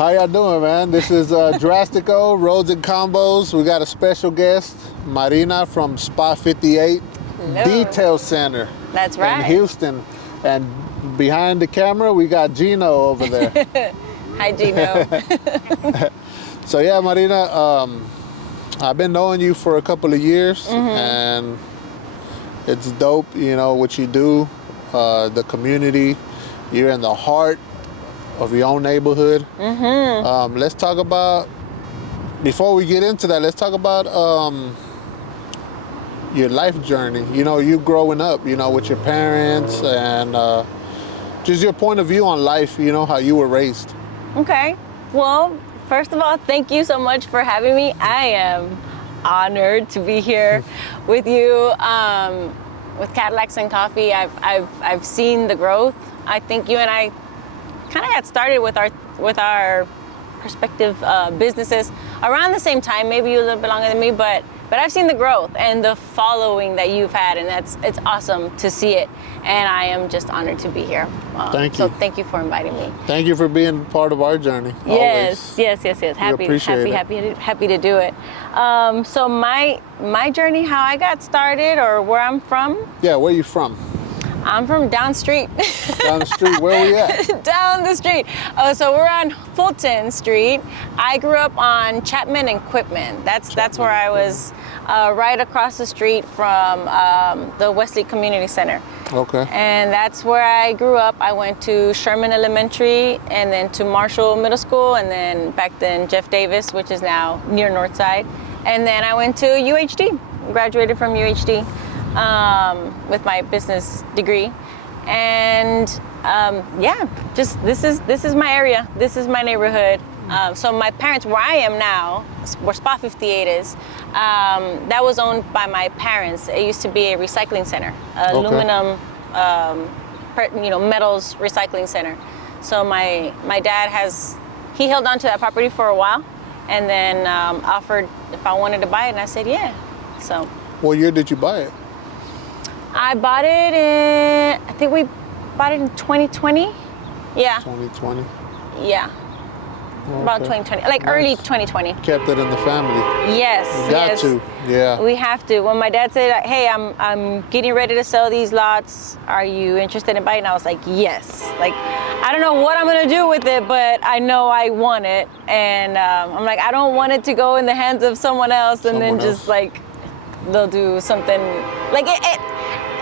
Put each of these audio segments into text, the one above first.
How y'all doing, man? This is Drastico, Roads Convos. We got a special guest, Marina from Spot58 Hello. Detail Center. That's right. In Houston. And behind the camera, we got Gino over there. Hi, Gino. So yeah, Marina, I've been knowing you for a couple of years, and it's dope, you know, what you do, the community. You're in the heart of your own neighborhood. Let's talk about, before we get into that, let's talk about your life journey. You know, you growing up, you know, with your parents, and just your point of view on life, you know, how you were raised. Okay. Well, first of all, thank you so much for having me. I am honored to be here with you. With Cadillacs and Coffee, I've seen the growth. I think you and I kind of got started with our respective businesses around the same time, maybe you a little bit longer than me, but I've seen the growth and the following that you've had, and it's awesome to see it. And I am just honored to be here. Thank you. So thank you for inviting me. Thank you for being part of our journey. Yes, always. yes. Happy to do it. So my journey, how I got started, or where I'm from. Yeah, where are you from? I'm from down the street. Down the street, where we at? Down the street. Oh, so we're on Fulton Street. I grew up on Chapman and Quitman. That's where I was, right across the street from the Wesley Community Center. Okay. And that's where I grew up. I went to Sherman Elementary, and then to Marshall Middle School, and then back then Jeff Davis, which is now near Northside. And then I went to UHD, graduated from UHD. With my business degree, and just this is my area, this is my neighborhood. So my parents, where I am now, where Spot58 is, that was owned by my parents. It used to be a recycling center, aluminum, metals recycling center. So my dad he held on to that property for a while, and then offered if I wanted to buy it, and I said yeah. So. What year did you buy it? I bought it I think we bought it in 2020. Yeah. 2020? Yeah. Okay. About 2020, like nice. Early 2020. Kept it in the family. Yes. You got to, yeah. We have to. When my dad said, hey, I'm getting ready to sell these lots, are you interested in buying? I was like, yes. Like, I don't know what I'm gonna do with it, but I know I want it. And I'm like, I don't want it to go in the hands of someone else and then just like, they'll do something, like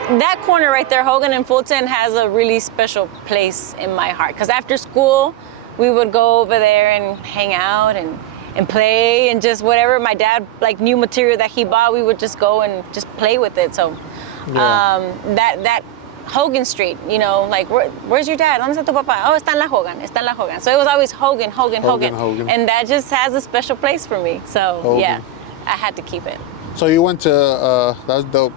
that corner right there, Hogan and Fulton, has a really special place in my heart. Because after school, we would go over there and hang out and play and just whatever my dad, like new material that he bought, we would just go and just play with it. So that Hogan Street, you know, like where's your dad? ¿Dónde está tu papá? Oh, está en la Hogan, está en la Hogan. So it was always Hogan. And that just has a special place for me. So Hogan. Yeah, I had to keep it. So you went to, that's dope.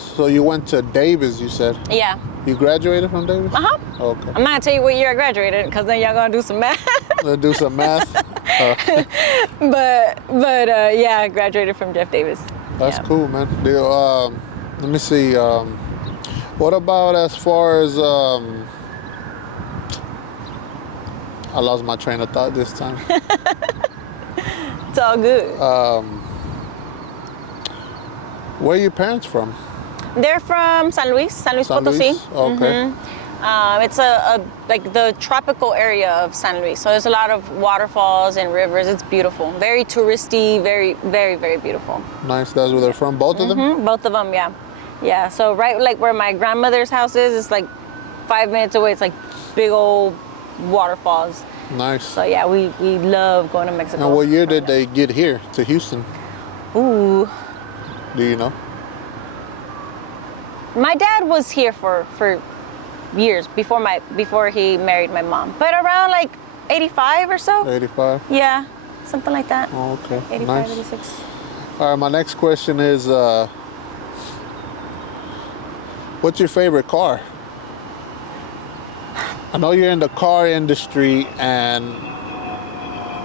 So you went to Davis, you said? Yeah. You graduated from Davis? Uh-huh. Okay. I'm not gonna tell you what year I graduated, because then y'all gonna do some math. Do some math? But yeah, I graduated from Jeff Davis. That's cool, man. Let me see. What about as far as, I lost my train of thought this time. It's all good. Where are your parents from? They're from San Luis Potosí. Okay. It's like the tropical area of San Luis. So there's a lot of waterfalls and rivers. It's beautiful. Very touristy, very, very, very beautiful. Nice. That's where they're from, both of them? Both of them, yeah. Yeah, so right like where my grandmother's house is, it's like 5 minutes away. It's like big old waterfalls. Nice. So yeah, we love going to Mexico. And what year did they get here to Houston? Ooh. Do you know? My dad was here for years before he married my mom. But around like 85 or so. 85? Yeah, something like that. Oh, okay. 85, nice. 86. All right, my next question is, what's your favorite car? I know you're in the car industry, and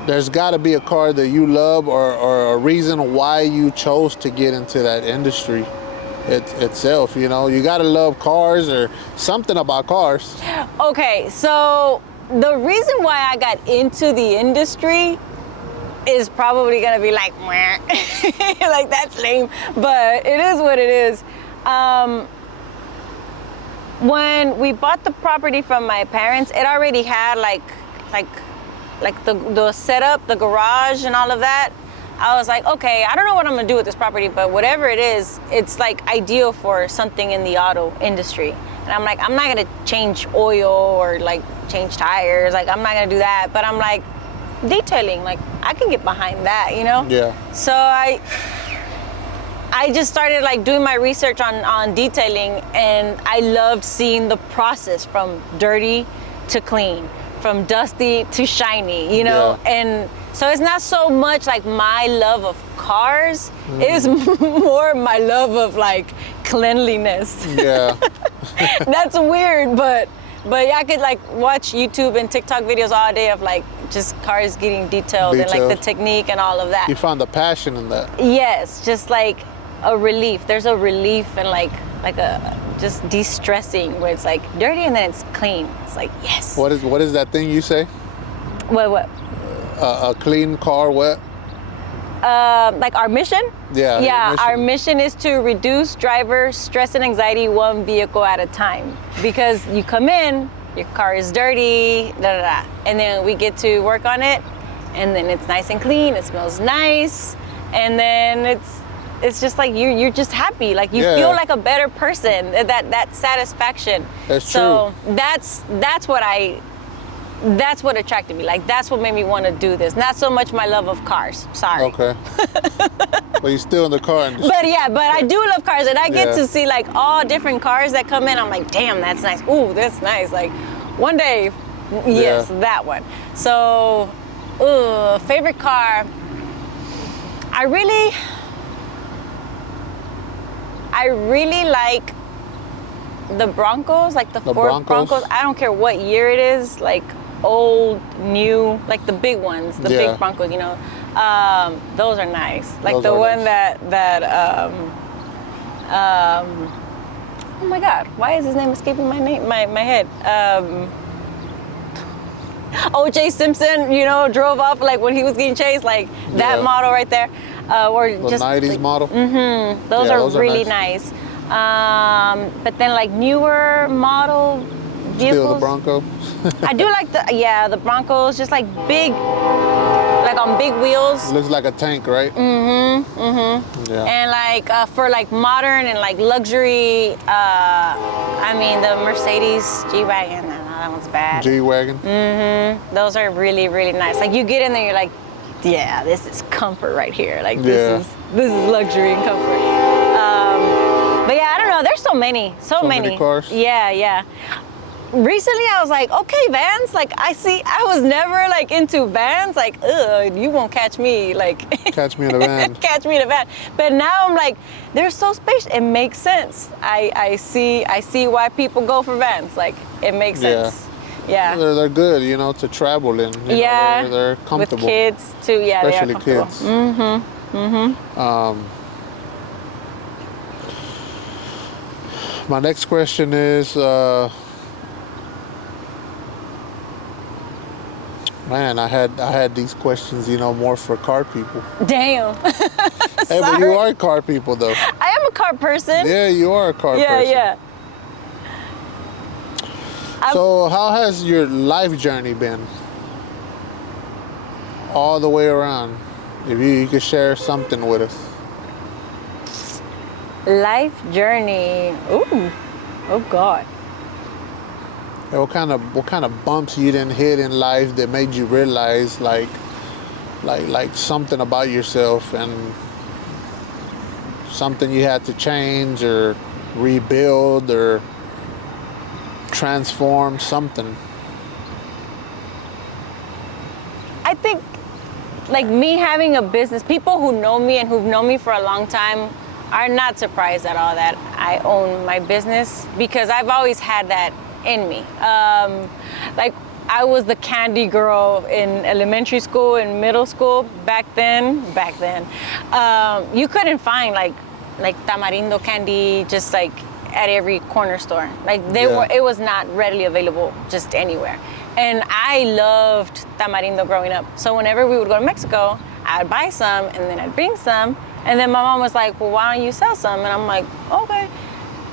there's got to be a car that you love, or a reason why you chose to get into that industry itself. You know, you got to love cars or something about cars. Okay, so the reason why I got into the industry is probably gonna be like, meh. Like that's lame, but it is what it is. When we bought the property from my parents, it already had like the setup, the garage and all of that. I was like, okay, I don't know what I'm gonna do with this property, but whatever it is, it's like ideal for something in the auto industry. And I'm like, I'm not gonna change oil or like change tires. Like I'm not gonna do that, but I'm like, detailing, like I can get behind that, you know? Yeah. So I just started like doing my research on detailing, and I loved seeing the process from dirty to clean, from dusty to shiny, you know? Yeah. And so it's not so much like my love of cars, it's more my love of like cleanliness. Yeah. That's weird, but yeah, I could like watch YouTube and TikTok videos all day of like just cars getting detailed and like the technique and all of that. You found the passion in that. Yes, just like a relief. There's a relief and like a just de-stressing where it's like dirty and then it's clean. It's like, yes. What is that thing you say? What? A clean car, what? Like our mission? Yeah. Our mission is to reduce driver stress and anxiety one vehicle at a time. Because you come in, your car is dirty, and then we get to work on it, and then it's nice and clean, it smells nice, and then it's just like you're just happy, like you feel like a better person, that satisfaction. That's so true. That's what attracted me. Like that's what made me want to do this. Not so much my love of cars. Sorry. Okay. But you're still in the car industry. But I do love cars, and I get to see like all different cars that come in. I'm like, damn, that's nice. Ooh, that's nice. Like one day, yes, that one. So, favorite car. I really like the Broncos, like the Ford Broncos. I don't care what year it is, like old, new, like the big ones, the big Broncos, you know. Those are nice. Like those the one nice. Oh my God, why is his name escaping my head? O.J. Simpson, you know, drove off like when he was getting chased, like that model right there. Or the just 90s like, model. Mm-hmm. Those are really nice. But then like newer model vehicles. Still the Bronco. I do like the Broncos, just like big, like on big wheels. Looks like a tank, right? Mm-hmm. Mm-hmm. Yeah. And like for like modern and like luxury, I mean the Mercedes G-Wagon, that one's bad. G-Wagon. Mm-hmm. Those are really, really nice. Like you get in there, you're like, yeah, this is comfort right here. Like this is luxury and comfort. But yeah, I don't know. There's so many cars. Yeah. Recently, I was like, okay, vans. Like I was never like into vans. Like, you won't catch me. Like catch me in a van. Catch me in a van. But now I'm like, they're so spacious. It makes sense. I see why people go for vans. Like it makes sense. Yeah. They're good, you know, to travel in. You know, they're comfortable. With kids too. Yeah, especially they are comfortable. Kids. My next question is, man, I had these questions, you know, more for car people. Damn. Hey, but you are car people though. I am a car person. Yeah, you are a car person. Yeah. So how has your life journey been? All the way around. If you could share something with us. Life journey. Ooh. Oh God. Yeah, what kind of bumps you didn't hit in life that made you realize like something about yourself and something you had to change or rebuild or transform something? I think like me having a business, people who know me and who've known me for a long time are not surprised at all that I own my business because I've always had that in me. Like I was the candy girl in elementary school and middle school back then. You couldn't find like tamarindo candy just like at every corner store. Like it was not readily available just anywhere. And I loved tamarindo growing up. So whenever we would go to Mexico, I'd buy some and then I'd bring some. And then my mom was like, well, why don't you sell some? And I'm like, okay.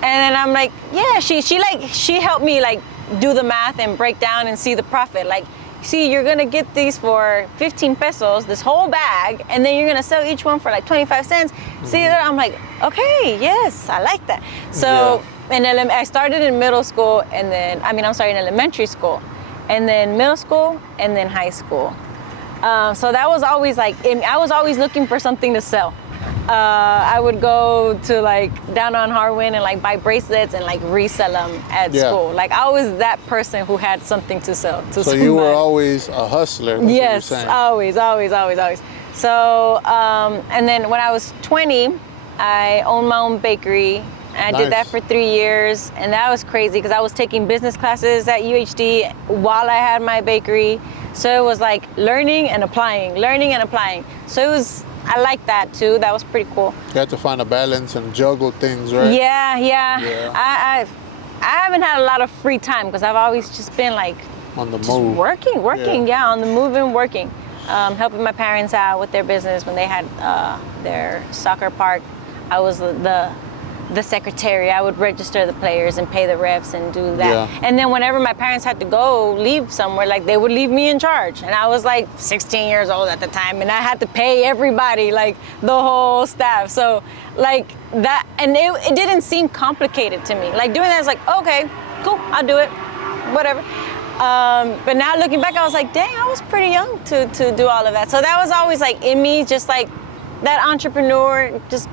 And then I'm like, yeah, she helped me like do the math and break down and see the profit. Like, see, you're gonna get these for 15 pesos, this whole bag, and then you're gonna sell each one for like 25 cents. See that? I'm like, okay, yes, I like that. So, I started in middle school and then, in elementary school, and then middle school, and then high school. So that was always like, I was always looking for something to sell. I would go to like down on Harwin and like buy bracelets and like resell them at school. Like I was that person who had something to sell to somebody. So you were always a hustler. That's yes, what you're always. So, and then when I was 20, I owned my own bakery. I did that for 3 years, and that was crazy because I was taking business classes at UHD while I had my bakery. So it was like learning and applying. So it was, I liked that too. That was pretty cool. You had to find a balance and juggle things, right? Yeah. I haven't had a lot of free time because I've always just been like on the move. Working, on the move and working. Helping my parents out with their business when they had their soccer park. I was the secretary. I would register the players and pay the refs and do that. Yeah. And then whenever my parents had to leave somewhere, like they would leave me in charge. And I was like 16 years old at the time, and I had to pay everybody, like the whole staff. So like that, and it didn't seem complicated to me. Like doing that is like, okay, cool, I'll do it, whatever. But now looking back, I was like, dang, I was pretty young to do all of that. So that was always like in me, just like that entrepreneur, just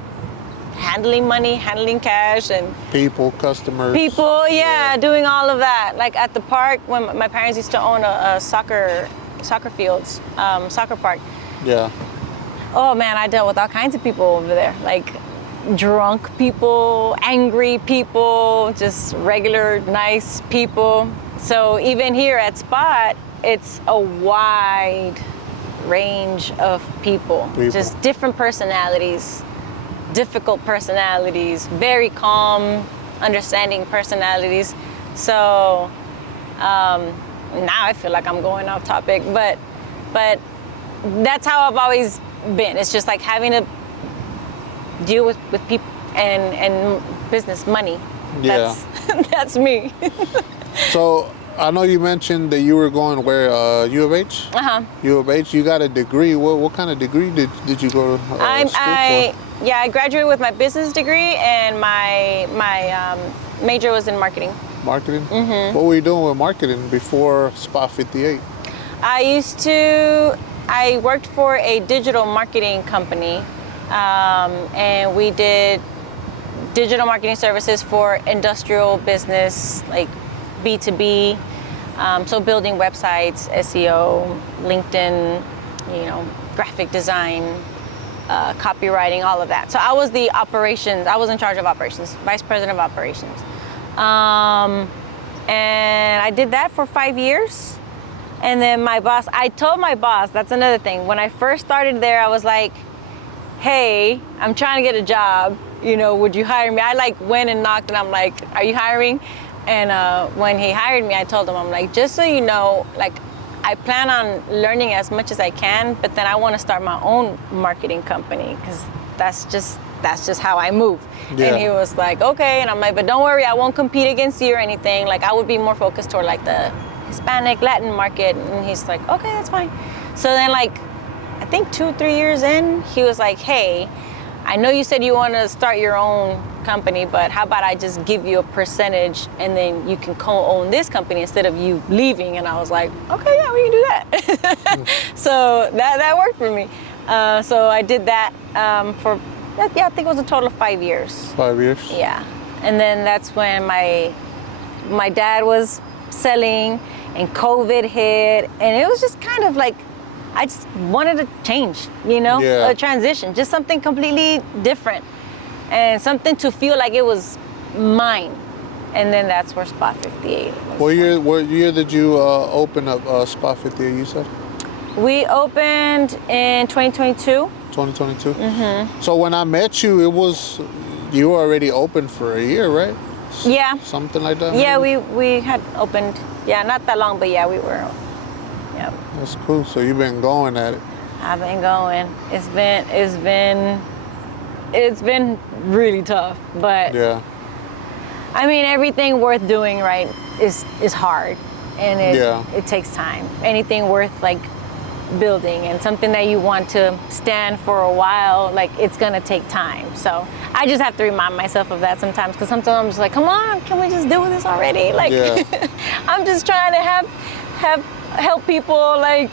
handling money, handling cash, and people, customers. Doing all of that. Like at the park, when my parents used to own a soccer fields, soccer park. Yeah. Oh man, I dealt with all kinds of people over there. Like drunk people, angry people, just regular nice people. So even here at Spot, it's a wide range of people. Just different personalities. Difficult personalities, very calm, understanding personalities. So now I feel like I'm going off topic, but that's how I've always been. It's just like having to deal with people and business, money. Yeah. That's me. So I know you mentioned that you were going where, U of H? U of H, you got a degree. What kind of degree did you go to school for? Yeah, I graduated with my business degree, and my major was in marketing. Marketing? Mm-hmm. What were you doing with marketing before Spot58? I worked for a digital marketing company, and we did digital marketing services for industrial business, like B2B, so building websites, SEO, LinkedIn, graphic design, copywriting, all of that. So I was I was in charge of operations, vice president of operations. And I did that for 5 years. And then I told my boss, that's another thing. When I first started there, I was like, hey, I'm trying to get a job. Would you hire me? I went and knocked and I'm like, are you hiring? And when he hired me, I told him, I'm like, just so you know, I plan on learning as much as I can, but then I want to start my own marketing company because that's just how I move. Yeah. And he was like, okay. And I'm like, but don't worry, I won't compete against you or anything. I would be more focused toward the Hispanic, Latin market. And he's like, okay, that's fine. So then I think 2-3 years in, he was like, hey, I know you said you want to start your own company, but how about I just give you a percentage and then you can co-own this company instead of you leaving? And I was like, okay, yeah, we can do that. So that worked for me. So I did that for, I think it was a total of 5 years. 5 years? Yeah. And then that's when my dad was selling and COVID hit, and it was just kind of I just wanted to change, a transition, just something completely different and something to feel like it was mine. And then that's where Spot58 was. What year did you open up Spot58, you said? We opened in 2022. 2022? Mm-hmm. So when I met you, you were already open for a year, right? Yeah. Something like that? Yeah, we had opened Yeah, not that long, but yeah, we were. Yep. That's cool. So you've been going at it. I've been going. It's been really tough, but Yeah. I mean, everything worth doing right is hard, and it takes time. Anything worth like building and something that you want to stand for a while, like it's gonna take time. So I just have to remind myself of that sometimes, because sometimes I'm just like, come on, can we just do this already? Like, I'm just trying to help people, like,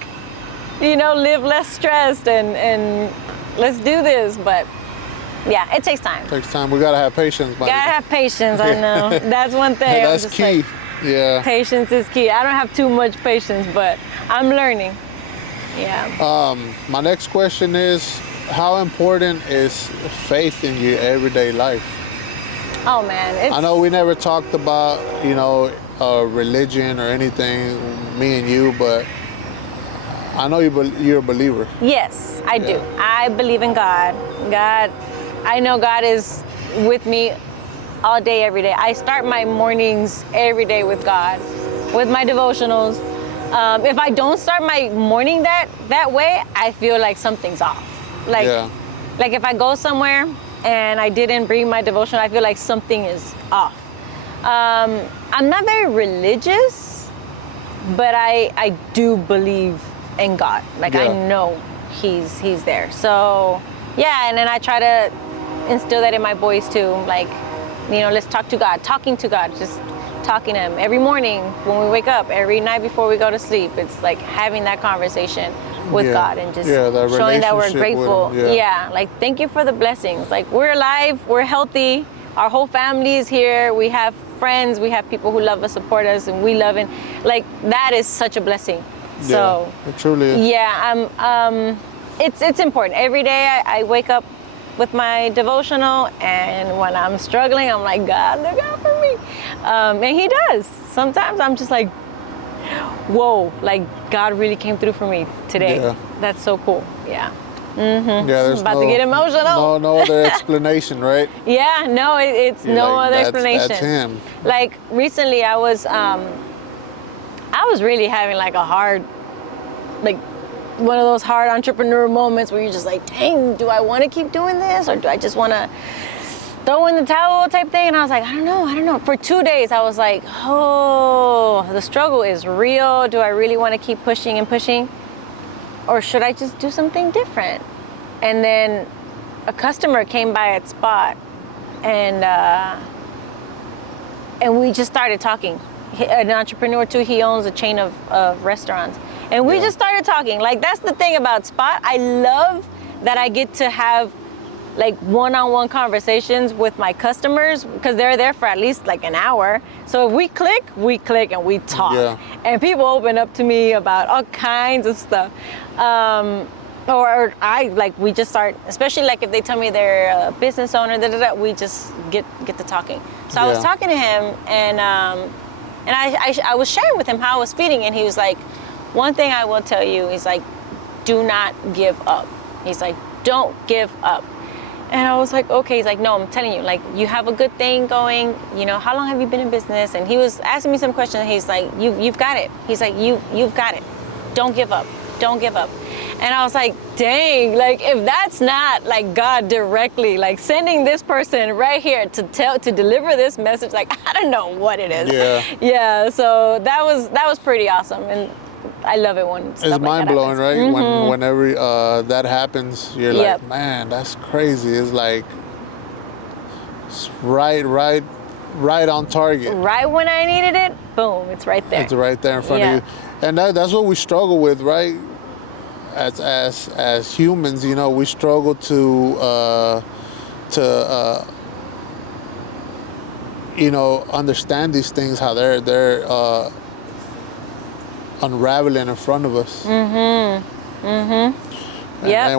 you know, live less stressed and let's do this. But yeah, it takes time. It takes time. We gotta have patience. Gotta have patience. I know. That's one thing. That's key. Like, yeah. Patience is key. I don't have too much patience, but I'm learning. Yeah. My next question is, how important is faith in your everyday life? Oh man, I know we never talked about, you know, religion or anything, me and you, but I know you're a believer. Yes, I do. I believe in God. I know God is with me all day, every day. I start my mornings every day with God, with my devotionals. If I don't start my morning that way, I feel like something's off. Like if I go somewhere and I didn't bring my devotion, I feel like something is off. I'm not very religious, but I do believe in God. Like I know He's there. So yeah, and then I try to instill that in my boys too. Like, you know, let's talk to God. Talking to God, just talking to Him every morning when we wake up, every night before we go to sleep. It's like having that conversation with God and just showing that we're grateful. Like thank you for the blessings. Like we're alive, we're healthy, our whole family is here, we have friends, we have people who love us, support us, and we love, and like that is such a blessing. So it truly is. Yeah, it's important. Every day I wake up with my devotional, and when I'm struggling, I'm like, God, look out for me. And He does. Sometimes I'm just like, whoa, like God really came through for me today. That's so cool. Yeah. Mm-hmm. Yeah, there's about to get emotional. No other explanation, right? Yeah, no, it's no other explanation. That's Him. Like recently, I was really having like a hard, like one of those hard entrepreneur moments where you're just like, dang, do I want to keep doing this, or do I just want to throw in the towel type thing? And I was like, I don't know. For 2 days, I was like, oh, the struggle is real. Do I really want to keep pushing and pushing? Or should I just do something different? And then a customer came by at Spot, and we just started talking. An entrepreneur too, he owns a chain of restaurants. And we just started talking. Like, that's the thing about Spot. I love that I get to have like one-on-one conversations with my customers, because they're there for at least like an hour. So if we click and we talk. And people open up to me about all kinds of stuff. Or we just start, especially like if they tell me they're a business owner, we just get to talking. So I was talking to him, and I was sharing with him how I was feeling, and he was like, one thing I will tell you is like, do not give up. He's like, don't give up. And I was like, okay. He's like, no, I'm telling you, like, you have a good thing going. You know, how long have you been in business? And he was asking me some questions. He's like, you've got it. He's like, you've got it. Don't give up. Don't give up. And I was like, dang, like if that's not like God directly, like sending this person right here to deliver this message, like I don't know what it is. Yeah. So that was pretty awesome, and I love it when stuff it's like mind blowing, right? Mm-hmm. Whenever that happens, you're like, man, that's crazy. It's like it's right on target. Right when I needed it, boom, it's right there. It's right there in front of you, and that's what we struggle with, right? As humans, you know, we struggle to you know, understand these things, how they're unraveling in front of us. And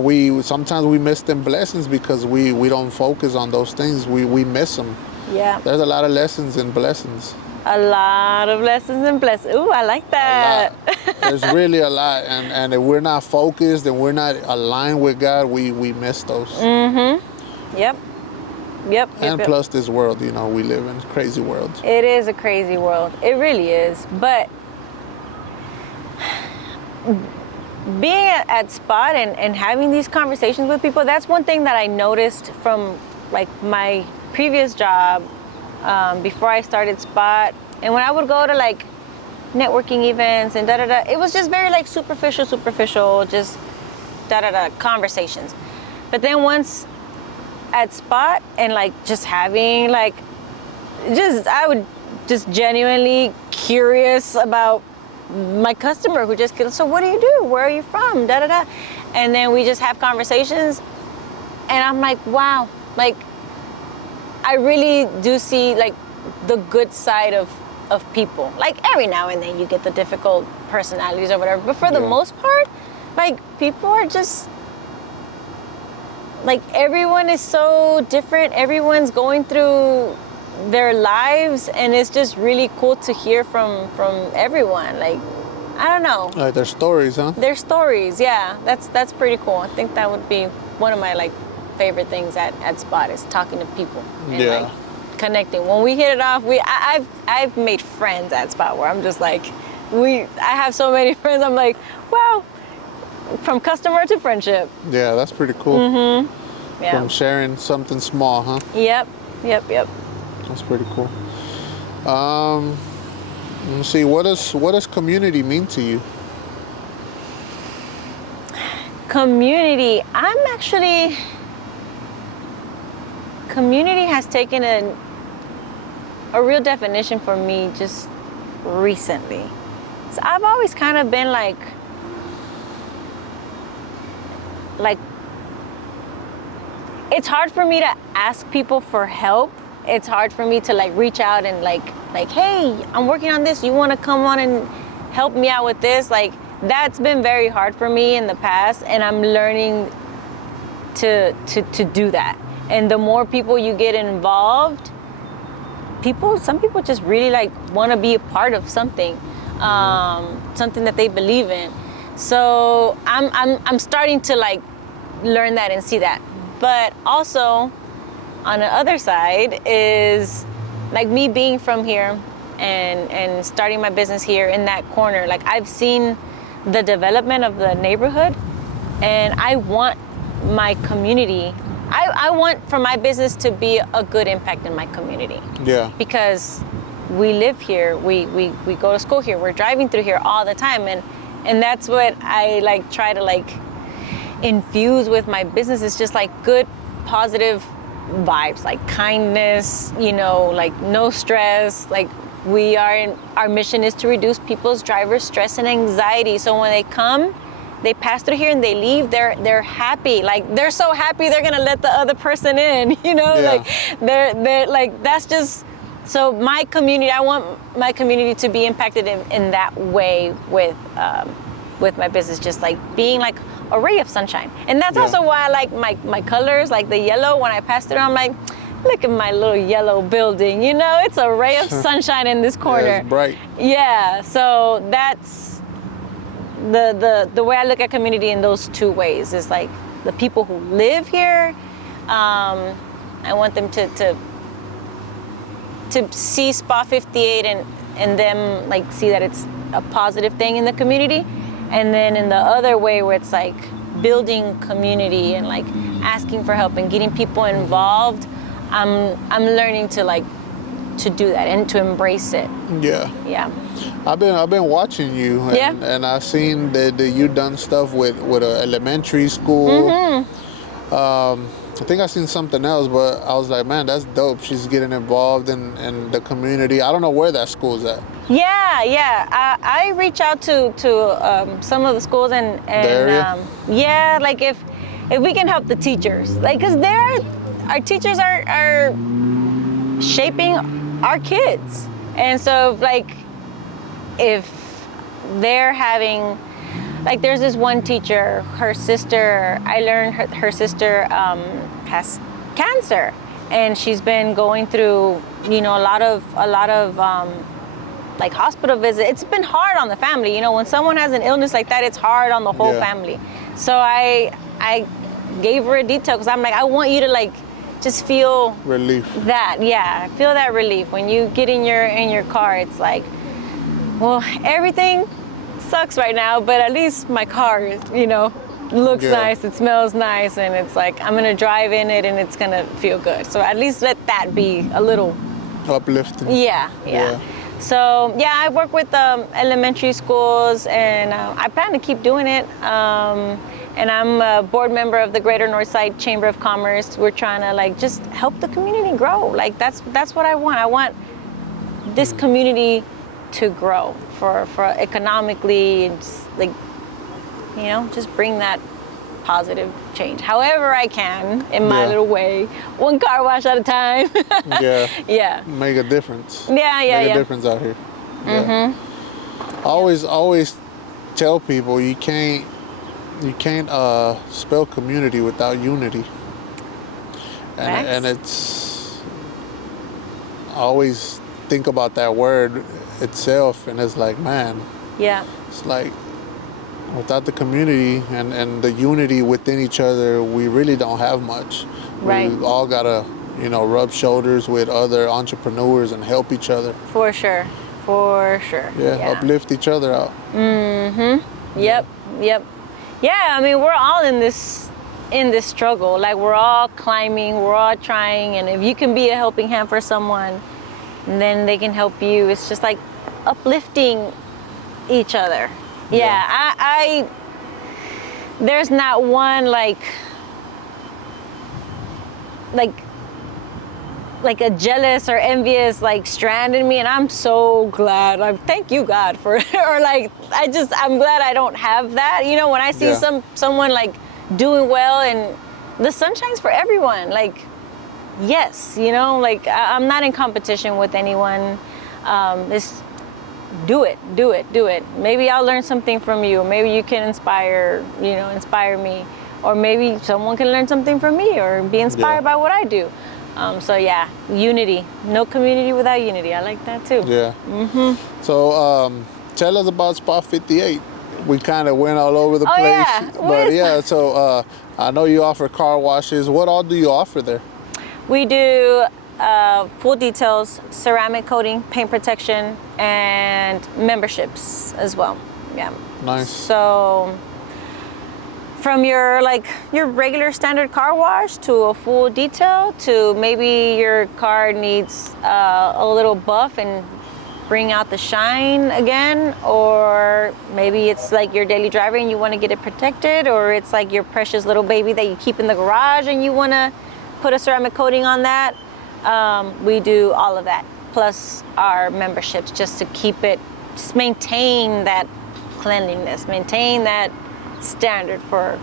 we sometimes miss them blessings because we don't focus on those things. We miss them. There's a lot of lessons in blessings. A lot of lessons and blessings. Ooh, I like that. There's really a lot, and if we're not focused and we're not aligned with God, we miss those. Yep. And plus this world, you know, we live in a crazy world. It is a crazy world. It really is. But being at Spot and having these conversations with people, that's one thing that I noticed from like my previous job before I started Spot. And when I would go to like networking events and it was just very like superficial, just conversations. But then once at Spot and like just having like, I would just genuinely curious about my customer who just, so what do you do? Where are you from? And then we just have conversations and I'm like, wow, like I really do see like the good side of people. Like every now and then you get the difficult personalities or whatever, but for the most part, like people are just, like everyone is so different. Everyone's going through their lives and it's just really cool to hear from everyone. Like, I don't know. Like their stories, huh? Their stories, yeah. That's pretty cool. I think that would be one of my like favorite things at Spot is talking to people and like connecting. When we hit it off, I've made friends at Spot where I'm just like, I have so many friends. I'm like, wow, from customer to friendship. Yeah, that's pretty cool. Mm-hmm. Yeah. From sharing something small, huh? Yep. That's pretty cool. Let me see. What does community mean to you? Community. Community has taken a real definition for me just recently. So I've always kind of been like it's hard for me to ask people for help. It's hard for me to like reach out and like, hey, I'm working on this. You want to come on and help me out with this? Like that's been very hard for me in the past, and I'm learning to do that. And the more people you get involved, some people just really like want to be a part of something, something that they believe in. So I'm starting to like learn that and see that. But also on the other side is like me being from here and starting my business here in that corner. Like I've seen the development of the neighborhood, and I want my community. I want for my business to be a good impact in my community. Yeah. Because we live here, we go to school here, we're driving through here all the time, and that's what I like try to like infuse with my business. Is just like good, positive vibes, like kindness, like no stress. Like our mission is to reduce people's driver stress and anxiety. So when they come, they pass through here and they leave, they're happy. Like they're so happy they're gonna let the other person in, like they're like, that's just, so my community, I want my community to be impacted in that way with my business, just like being like a ray of sunshine. And that's also why I like my colors, like the yellow. When I pass through, I'm like, look at my little yellow building, it's a ray of sunshine in this corner. Yeah, it's bright. Yeah, so that's the way I look at community in those two ways. Is like the people who live here, I want them to see Spot58 and them like see that it's a positive thing in the community. And then in the other way where it's like building community and like asking for help and getting people involved, I'm learning to do that and to embrace it. Yeah. I've been watching you, and I've seen that you done stuff with an elementary school. Mm-hmm. I think I seen something else, but I was like, man, that's dope. She's getting involved in the community. I don't know where that school's at. Yeah. I reach out to some of the schools and the area? Like if we can help the teachers, like, because our teachers are shaping our kids, and so like if they're having, like, there's this one teacher, her sister, I learned her sister has cancer, and she's been going through, a lot of like hospital visits. It's been hard on the family. When someone has an illness like that, it's hard on the whole family. So I gave her a detail because I'm like, I want you to like just feel relief. Feel that relief when you get in your car. It's like, well, everything sucks right now, but at least my car, you know, looks Yeah. nice, it smells nice, and it's like I'm gonna drive in it and it's gonna feel good. So at least let that be a little Uplifting. yeah. So yeah, I work with elementary schools, and I plan to keep doing it. And I'm a board member of the Greater Northside Chamber of Commerce. We're trying to like just help the community grow. Like that's what I want. I want this community to grow for economically, and just, like, you know, just bring that positive change however I can in my little way, one car wash at a time. Yeah. Make a difference. Make a difference out here. I always tell people you can't spell community without unity. And it's, I always think about that word itself, and it's like, man, it's like, without the community and the unity within each other, we really don't have much. Right. We've all got to, you know, rub shoulders with other entrepreneurs and help each other. For sure. Yeah, uplift each other out. Yep. Yeah, I mean, we're all in this struggle. Like, we're all climbing, we're all trying, and if you can be a helping hand for someone, then they can help you. It's just like uplifting each other. Yeah, I there's not one like a jealous or envious like strand in me, and I'm so glad. Thank you, God, for it. Or like I'm glad I don't have that. You know, when I see someone like doing well, and the sun shines for everyone. Like, yes, you know, like I'm not in competition with anyone. It's do it. Maybe I'll learn something from you. Maybe you can inspire me, or maybe someone can learn something from me or be inspired by what I do. So yeah, unity. No community without unity. I like that too. Yeah. So tell us about Spot58. We kind of went all over the place. Yeah. But so I know you offer car washes. What all do you offer there? We do full details, ceramic coating, paint protection, and memberships as well. Yeah. Nice. So from your regular standard car wash to a full detail, to maybe your car needs a little buff and bring out the shine again, or maybe it's like your daily driver and you want to get it protected, or it's like your precious little baby that you keep in the garage and you want to put a ceramic coating on that. We do all of that, plus our memberships, just to just maintain that cleanliness, maintain that standard for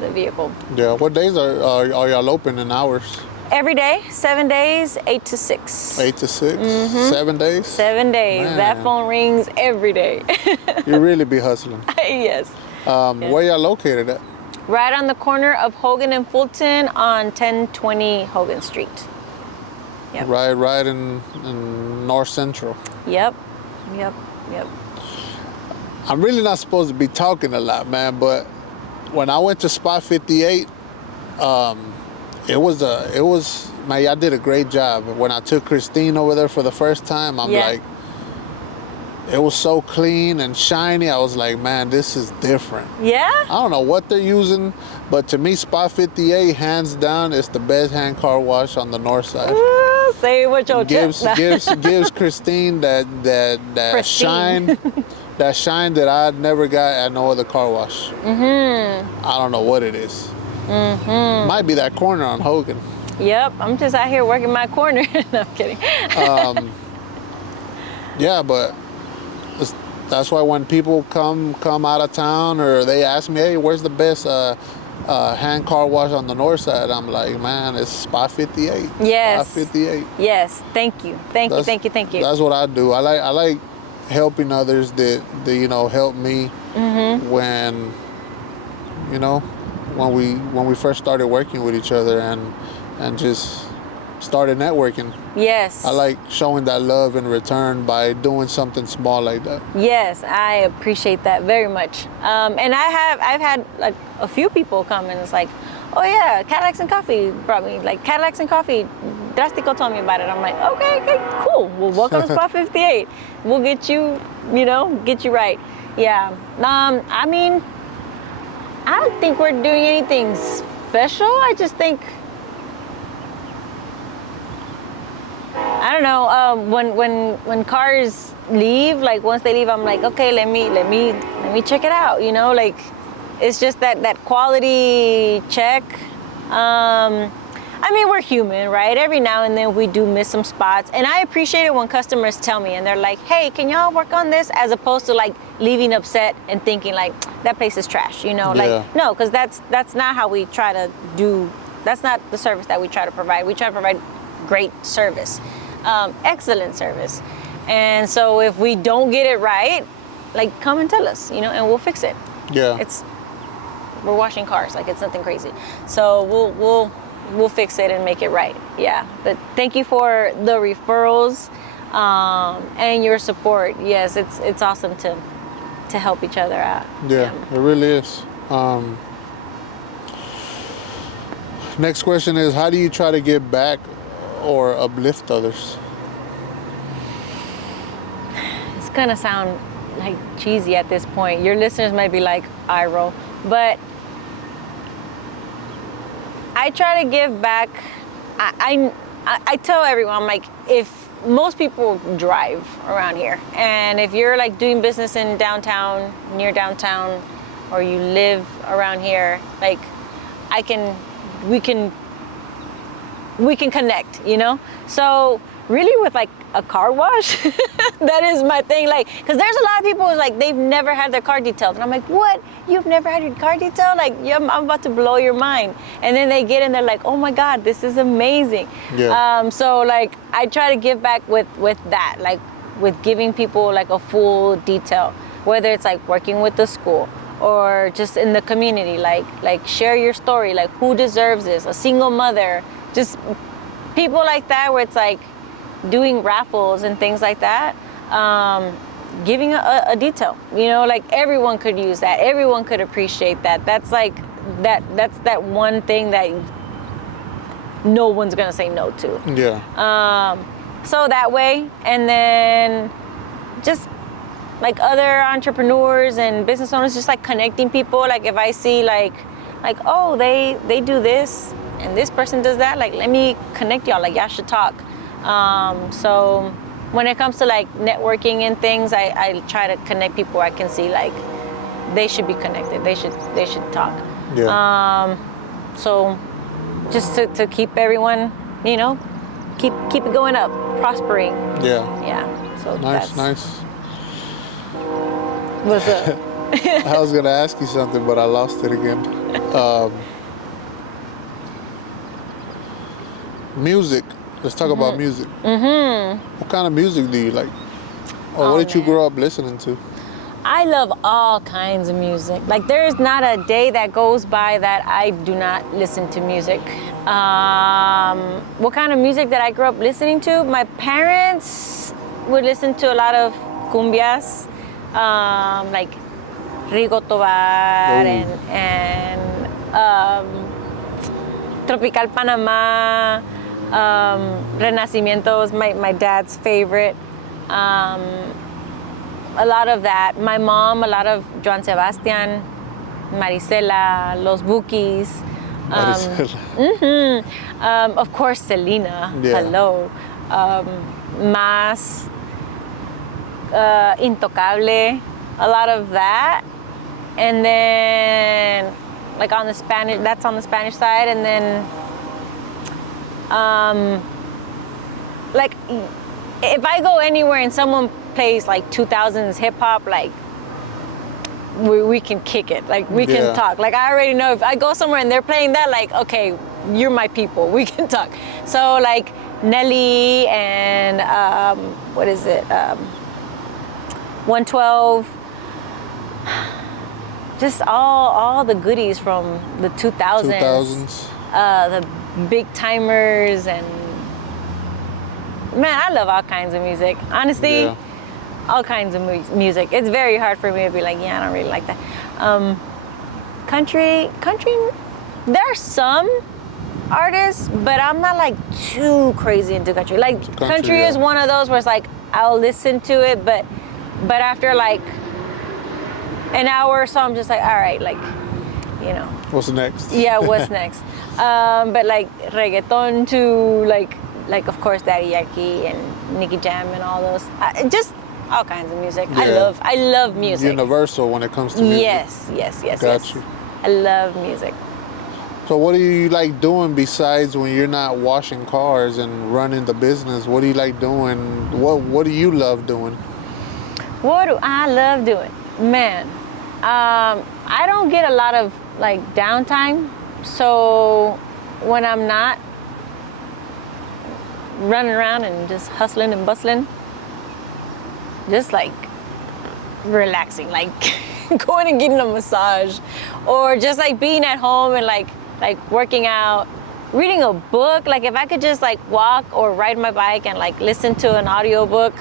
the vehicle. Yeah. What days are y'all open in hours? Every day, 7 days, 8 to 6. 8 to 6? 7 days? 7 days. Man. That phone rings every day. You really be hustling. Yes. Where y'all located at? Right on the corner of Hogan and Fulton on 1020 Hogan Street. Yep. Right in North Central. Yep. I'm really not supposed to be talking a lot, man, but when I went to Spot58, it was man, y'all did a great job. When I took Christine over there for the first time, I'm like, it was so clean and shiny. I was like, man, this is different. Yeah? I don't know what they're using, but to me, Spot58, hands down, is the best hand car wash on the north side. Say what your gives Christine that shine, that shine that I never got at no other car wash. I don't know what it is. Might be that corner on Hogan. Yep, I'm just out here working my corner. No, I'm kidding. Yeah, but that's why when people come out of town, or they ask me, hey, where's the best hand car wash on the north side, I'm like, man, it's Spot58. Yes. Spot58. Yes, thank you. Thank you. That's what I do. I like helping others that you know, help me when, you know, when we first started working with each other and just started networking. Yes. I like showing that love in return by doing something small like that. Yes, I appreciate that very much. And I've had like a few people come and it's like, oh yeah, Cadillacs and Coffee brought me, like Cadillacs and Coffee, Drastico told me about it. I'm like, okay, cool. Well, welcome to Spot58. We'll get you right. Yeah. I mean, I don't think we're doing anything special. I just think, I don't know. When cars leave, like once they leave, I'm like, okay, let me check it out. You know, like it's just that quality check. I mean, we're human, right? Every now and then we do miss some spots, and I appreciate it when customers tell me and they're like, hey, can y'all work on this, as opposed to like leaving upset and thinking like that place is trash, you know? Yeah. Like, no, because that's not how we try to do. That's not the service that we try to provide. We try to provide great service, excellent service. And so if we don't get it right, like come and tell us, you know, and we'll fix it. Yeah. We're washing cars, like it's nothing crazy. So we'll fix it and make it right. Yeah. But thank you for the referrals and your support. Yes, it's awesome to help each other out. Yeah, it really is. Next question is, how do you try to give back or uplift others? It's gonna sound like cheesy at this point. Your listeners might be like, eye roll. But I try to give back. I tell everyone, I'm like, if most people drive around here, and if you're like doing business in downtown, near downtown, or you live around here, like we can connect, you know? So really with like a car wash, that is my thing. Like, cause there's a lot of people who's like, they've never had their car detailed. And I'm like, what? You've never had your car detailed? Like, yeah, I'm about to blow your mind. And then they get in, they're like, oh my God, this is amazing. Yeah. So like, I try to give back with that, like with giving people like a full detail, whether it's like working with the school or just in the community, like share your story, like who deserves this, a single mother, just people like that, where it's like doing raffles and things like that, giving a detail, you know, like everyone could use that, everyone could appreciate that. That's like that's that one thing that no one's gonna say no to. Yeah. So that way, and then just like other entrepreneurs and business owners, just like connecting people. Like if I see like oh, they do this and this person does that, like let me connect y'all, like y'all should talk. So when it comes to like networking and things, I try to connect people I can see like they should be connected, they should talk. Yeah. So just to keep everyone, you know, keep it going up, prospering. Yeah. So Nice. What's up? I was gonna ask you something, but I lost it again. Music. Let's talk about music. Mm-hmm. What kind of music do you like? Or what did you grow up listening to? I love all kinds of music. Like there's not a day that goes by that I do not listen to music. What kind of music that I grew up listening to? My parents would listen to a lot of cumbias, like Rigo Tobar and Tropical Panama. Renacimiento was my dad's favorite. A lot of that. My mom, a lot of Joan Sebastian, Marisela, Los Bukis. Of course, Selena. Yeah. Hello. Mas, Intocable, a lot of that. And then, like on the Spanish side, and then like if I go anywhere and someone plays like 2000s hip hop, like we can kick it, like we can talk. Like I already know if I go somewhere and they're playing that, like okay, you're my people, we can talk. So like Nelly and what is it, 112, just all the goodies from the 2000s. The big timers, and man, I love all kinds of music. Honestly, all kinds of music. It's very hard for me to be like, yeah, I don't really like that. Country, there are some artists, but I'm not like too crazy into country. Like country is one of those where it's like I'll listen to it, but after like an hour, so I'm just like, all right, like, you know. What's next? Yeah, what's next? But like reggaeton to like of course Daddy Yankee and Nicky Jam and all those, just all kinds of music. Yeah. I love music. Universal when it comes to music. Yes. Got you. I love music. So what do you like doing besides when you're not washing cars and running the business? What do you like doing? What do you love doing? What do I love doing? Man, I don't get a lot of like downtime. So when I'm not running around and just hustling and bustling, just like relaxing, like going and getting a massage, or just like being at home and like working out, reading a book. Like if I could just like walk or ride my bike and like listen to an audiobook.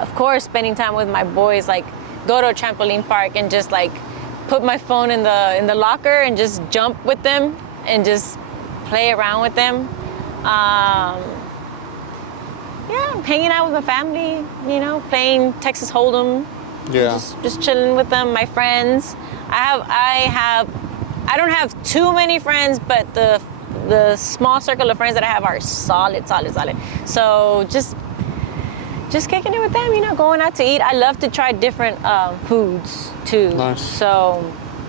Of course, spending time with my boys, like go to a trampoline park and just like put my phone in the locker and just jump with them and just play around with them. Yeah, hanging out with my family, you know, playing Texas Hold'em. Yeah. Just chilling with them, my friends. I don't have too many friends, but the small circle of friends that I have are solid. So just kicking it with them, you know, going out to eat. I love to try different foods too. Nice. So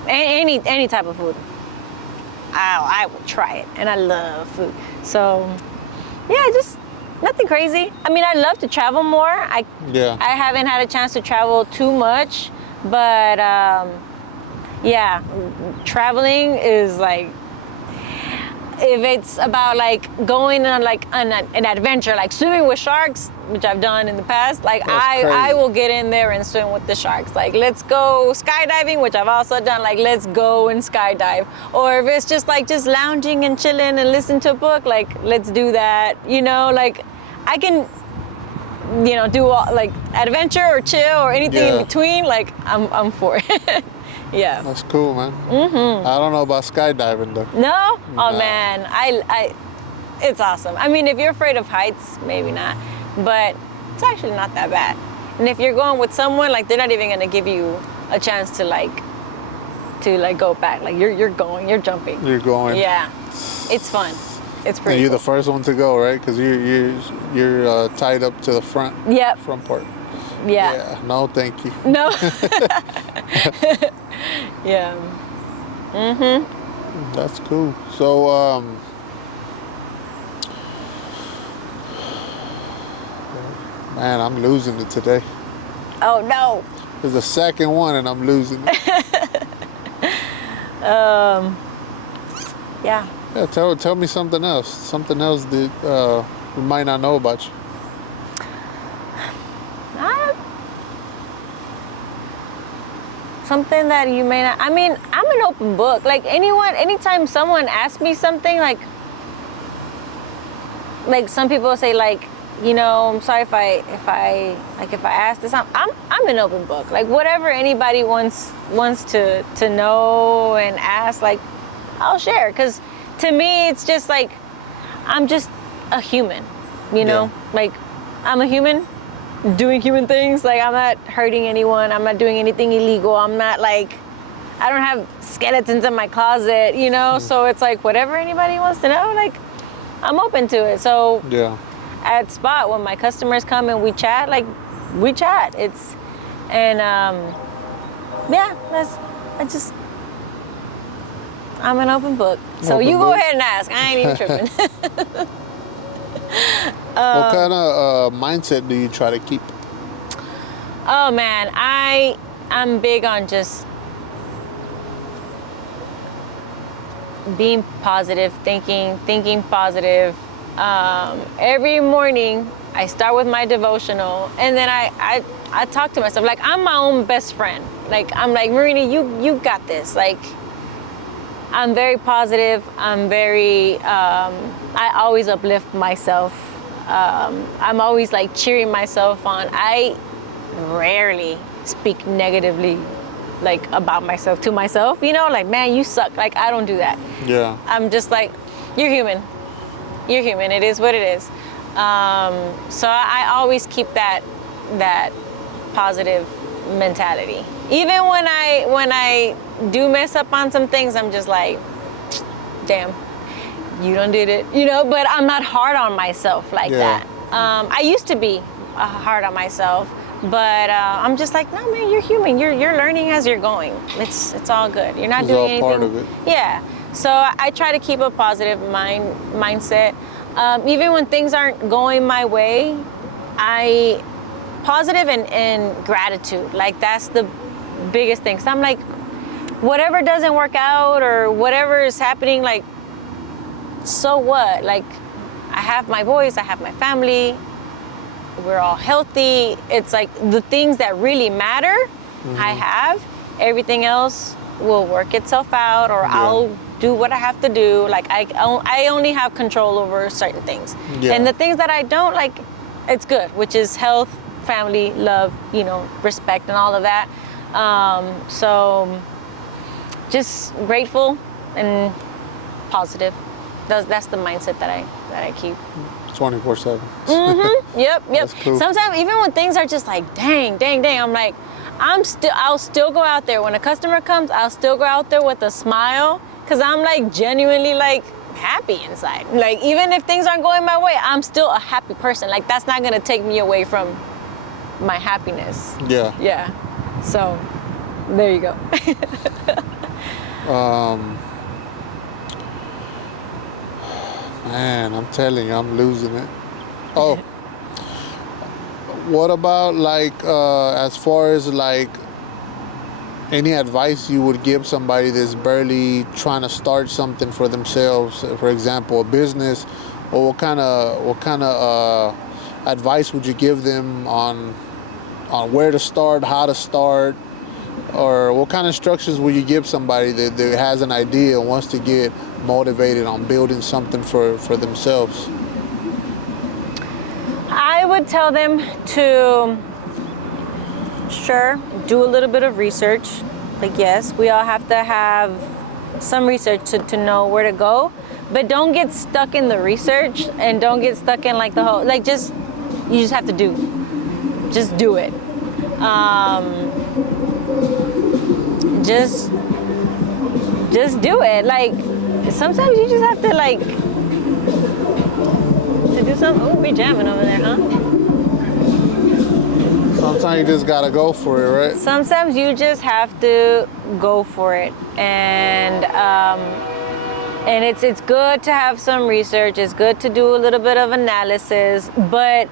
any type of food, I will try it, and I love food. So yeah, just nothing crazy. I mean, I love to travel more. I haven't had a chance to travel too much, but yeah, traveling is like, if it's about like going on like an adventure, like swimming with sharks, which I've done in the past, like I will get in there and swim with the sharks. Like, let's go skydiving, which I've also done. Like, let's go and skydive. Or if it's just like just lounging and chilling and listening to a book, like let's do that. You know, like I can, you know, do all, like adventure or chill or anything in between. Like I'm for it. Yeah. That's cool, man. Mm-hmm. I don't know about skydiving though. No? Oh man, I it's awesome. I mean, if you're afraid of heights, maybe not, but it's actually not that bad. And if you're going with someone, like they're not even gonna give you a chance to go back. Like you're going, you're jumping. You're going. Yeah, it's fun. It's pretty. And you're cool. the first one to go, right? Because you're tied up to the front. Yep. Front part. Yeah. Yeah. No, thank you. No. Yeah. Mhm. That's cool. So, man, I'm losing it today. Oh no. It's the second one, and I'm losing it. Yeah. Yeah. Tell me something else. Something else that we might not know about you. Something that you may not. I mean, I'm an open book. Like anytime someone asks me something, like some people say, like, you know, I'm sorry if I ask this, I'm an open book. Like whatever anybody wants to know and ask, like I'll share. Cause to me, it's just like I'm just a human, you know. Like I'm a human doing human things. Like I'm not hurting anyone. I'm not doing anything illegal. I'm not like, I don't have skeletons in my closet, you know. So it's like whatever anybody wants to know, like I'm open to it. So Yeah. at Spot, when my customers come and we chat, like we chat. I'm an open book. So Open you go book. ahead and ask. I ain't even tripping. What kind of mindset do you try to keep? Oh man, I'm big on just being positive, thinking positive. Every morning I start with my devotional, and then I talk to myself like I'm my own best friend. Like I'm like, Marina, you got this. Like I'm very positive. I'm very I always uplift myself. I'm always like cheering myself on. I rarely speak negatively like about myself to myself, you know, like, man, you suck. Like I don't do that. Yeah. I'm just like, you're human. It is what it is. So I always keep that positive mentality. Even when I do mess up on some things, I'm just like, damn, you done did it, you know. But I'm not hard on myself like that. I used to be hard on myself, but I'm just like, no, man, you're human. You're learning as you're going. It's all good. You're not It's doing all anything. part of it. Yeah. So I try to keep a positive mindset. Even when things aren't going my way, positive and gratitude. Like, that's the biggest thing. So I'm like, whatever doesn't work out or whatever is happening, like, so what? Like, I have my boys, I have my family, we're all healthy. It's like the things that really matter, I have. Everything else will work itself out, or I'll do what I have to do. Like, I only have control over certain things. And the things that I don't, like, it's good, which is health, family, love, you know, respect and all of that. So just grateful and positive. That's the mindset that I keep. 24/7. Yep. That's cool. Sometimes even when things are just like, dang, I'm like, I'll still go out there. When a customer comes, I'll still go out there with a smile, because I'm like genuinely like happy inside. Like, even if things aren't going my way, I'm still a happy person. Like, that's not gonna take me away from my happiness. Yeah. So there you go. Man, I'm telling you, I'm losing it. Oh, what about like as far as like any advice you would give somebody that's barely trying to start something for themselves, for example, a business, or what kind of advice would you give them on where to start, how to start, or what kind of instructions would you give somebody that has an idea and wants to get motivated on building something for themselves? I would tell them to, do a little bit of research. Like, yes, we all have to have some research to know where to go, but don't get stuck in the research, and don't get stuck in like the whole, like, you just have to do it. Just do it. Like, sometimes you just have to, like, to do something. Oh, we jamming over there, huh? Sometimes you just gotta go for it, right? Sometimes you just have to go for it, and it's good to have some research. It's good to do a little bit of analysis, but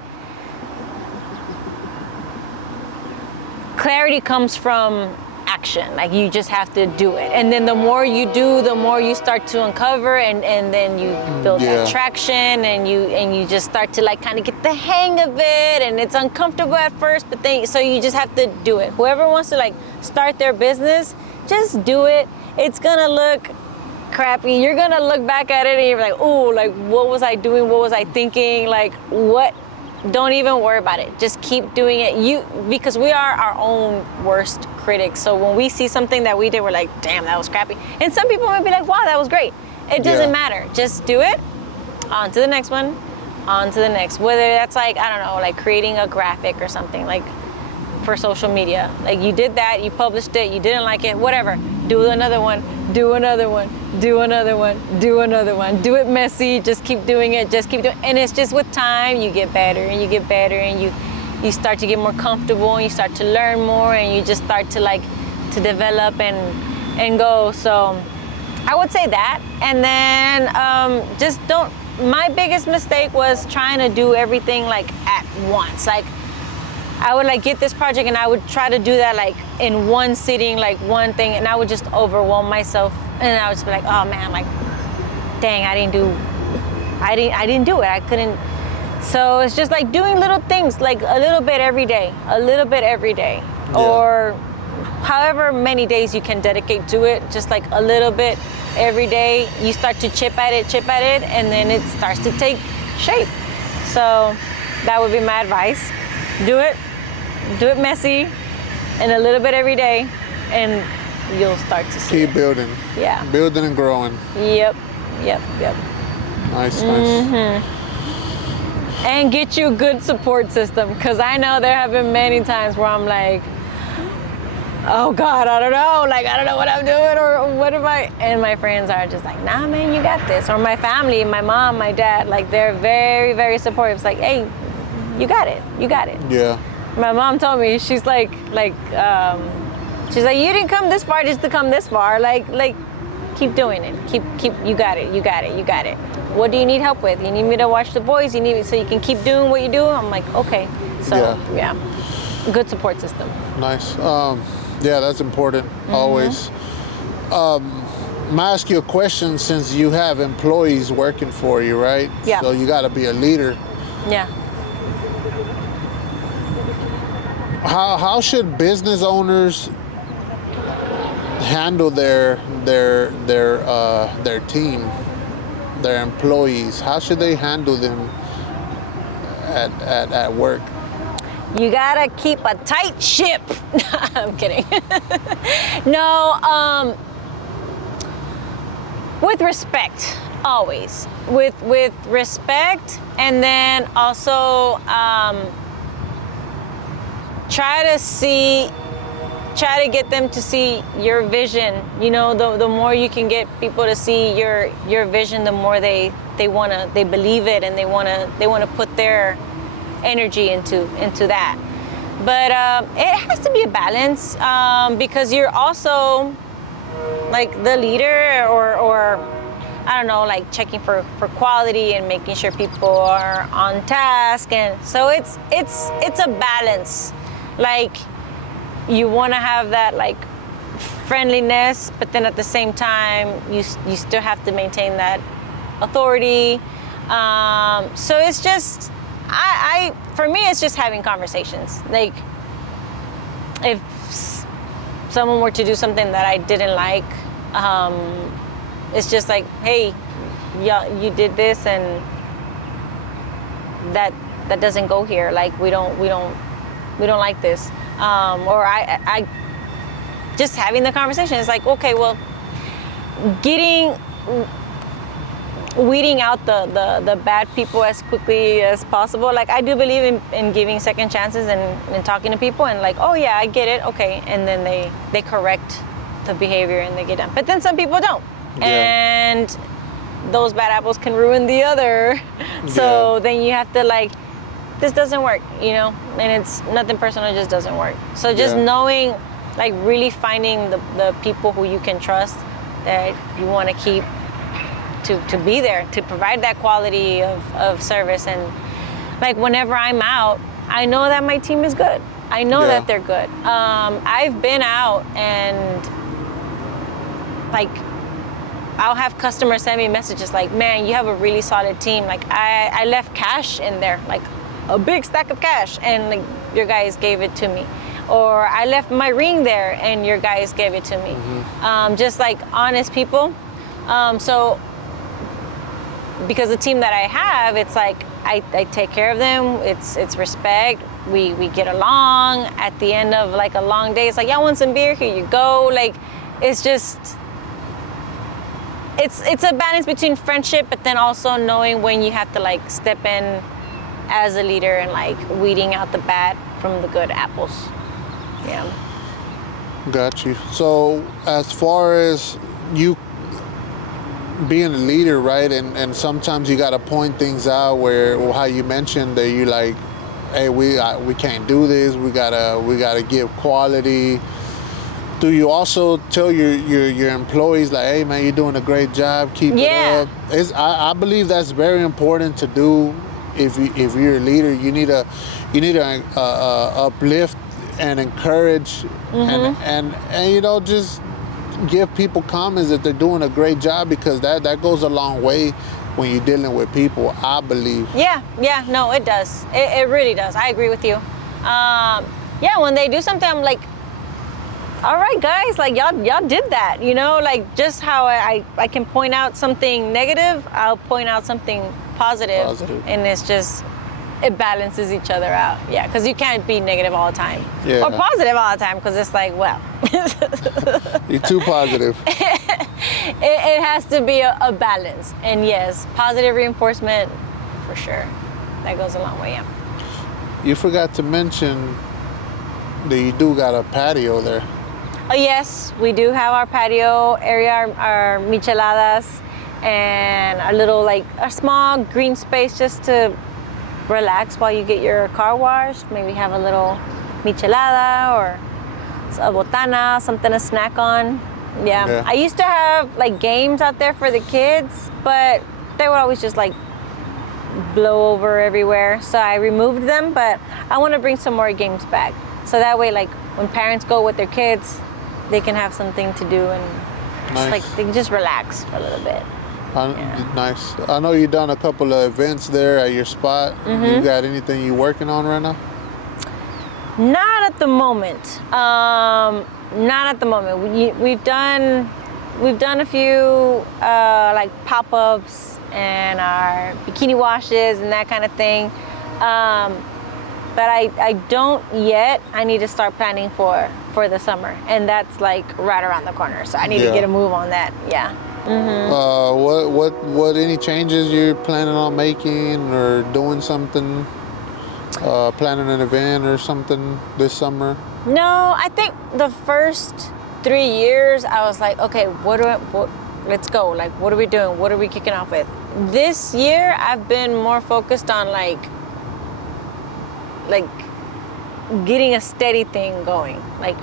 clarity comes from action. Like, you just have to do it, and then the more you do, the more you start to uncover, and then you build that traction, and you just start to, like, kind of get the hang of it, and it's uncomfortable at first, but then so you just have to do it. Whoever wants to, like, start their business, just do it. It's gonna look crappy. You're gonna look back at it and you're like, oh, like, what was I doing? What was I thinking? Like, what? Don't even worry about it. Just keep doing it. Because we are our own worst critics. So when we see something that we did, we're like, damn, that was crappy. And some people might be like, wow, that was great. It doesn't matter. Just do it. On to the next one. On to the next. Whether that's, like, I don't know, like creating a graphic or something, like for social media. Like, you did that, you published it, you didn't like it, whatever. Do another one. Do another one. Do another one. Do another one. Do it messy. Just keep doing it. Just keep doing it. And it's just with time, you get better and you get better, and you start to get more comfortable, and you start to learn more, and you just start to, like, to develop and go. So I would say that. And then just don't, my biggest mistake was trying to do everything, like, at once. Like, I would, like, get this project and I would try to do that, like, in one sitting, like one thing, and I would just overwhelm myself, and I would just be like, oh man, like, dang, I didn't do it. I couldn't. So it's just like doing little things, like a little bit every day, or however many days you can dedicate to it, just like a little bit every day. You start to chip at it, and then it starts to take shape. So that would be my advice. Do it messy, and a little bit every day, and you'll start to see. Keep building. Yeah. Building and growing. Yep. Nice. And get you a good support system, because I know there have been many times where I'm like, oh God, I don't know. Like, I don't know what I'm doing or what am I? And my friends are just like, nah, man, you got this. Or my family, my mom, my dad, like they're very, very supportive. It's like, hey, you got it. You got it. Yeah. My mom told me, she's like, she's like, you didn't come this far just to come this far. Like, keep doing it. Keep, you got it. You got it. You got it. What do you need help with? You need me to watch the boys? You need me so you can keep doing what you do? I'm like, okay. So, yeah. Good support system. Nice. Yeah, that's important. Always. I'm gonna ask you a question since you have employees working for you, right? Yeah. So you got to be a leader. Yeah. How should business owners handle their team, their employees? How should they handle them at work? You gotta keep a tight ship. I'm kidding. No, with respect, always. With respect, and then also try to get them to see your vision. You know, the more you can get people to see your vision, the more they believe it, and they wanna put their energy into that. But it has to be a balance, because you're also like the leader, or I don't know, like checking for quality and making sure people are on task, and so it's a balance. Like, you want to have that like friendliness, but then at the same time you still have to maintain that authority. So it's just for me, it's just having conversations. Like, if someone were to do something that I didn't like, it's just like, hey, you did this, and that doesn't go here. Like, we don't like this. Or I just having the conversation. It's like, okay, well, weeding out the bad people as quickly as possible. Like, I do believe in giving second chances and talking to people, and like, oh yeah, I get it, okay, and then they correct the behavior and they get done. But then some people don't, and those bad apples can ruin the other. So then you have to, like, this doesn't work, you know, and it's nothing personal, it just doesn't work. So just knowing, like, really finding the people who you can trust, that you want to keep to be there, to provide that quality of service. And like, whenever I'm out, I know that my team is good. I know that they're good. I've been out, and like, I'll have customers send me messages like, man, you have a really solid team. Like, I left cash in there, like a big stack of cash, and like, your guys gave it to me. Or I left my ring there and your guys gave it to me. Just like honest people. So because the team that I have, it's like, I take care of them. It's respect. We get along. At the end of like a long day, it's like, y'all want some beer? Here you go. Like, it's just, it's a balance between friendship, but then also knowing when you have to like step in as a leader and like weeding out the bad from the good apples. Yeah. Got you. So as far as you being a leader, right, and sometimes you got to point things out where, well, how you mentioned that you like, hey, we can't do this. We gotta give quality. Do you also tell your employees like, hey man, you're doing a great job, keep it up? I believe that's very important to do. If you're a leader, you need to uplift and encourage, and you know, just give people comments that they're doing a great job, because that goes a long way when you're dealing with people, I believe. Yeah, no, it does. It really does. I agree with you. Yeah, when they do something, I'm like, all right, guys, like y'all did that, you know, like just how I can point out something negative, I'll point out something positive. And it's just, it balances each other out. Yeah, because you can't be negative all the time, or positive all the time, because it's like, well, you're too positive. It has to be a balance. And yes, positive reinforcement, for sure, that goes a long way. Yeah. You forgot to mention that you do got a patio there. Oh yes, we do have our patio area, our micheladas, and a little like a small green space just to relax while you get your car washed. Maybe have a little michelada or a botana, something to snack on. Yeah. I used to have like games out there for the kids, but they would always just like blow over everywhere. So I removed them, but I want to bring some more games back. So that way, like when parents go with their kids, they can have something to do and just like they can just relax for a little bit. Nice. I know you've done a couple of events there at your spot. You got anything you working on right now? Not at the moment. Not at the moment. We've done a few like pop-ups and our bikini washes and that kind of thing. But I don't yet. I need to start planning for the summer, and that's like right around the corner. So I need to get a move on that. Yeah. What any changes you're planning on making or doing something? Planning an event or something this summer? No, I think the first 3 years I was like, okay, let's go. Like, what are we doing? What are we kicking off with? This year I've been more focused on like getting a steady thing going. Like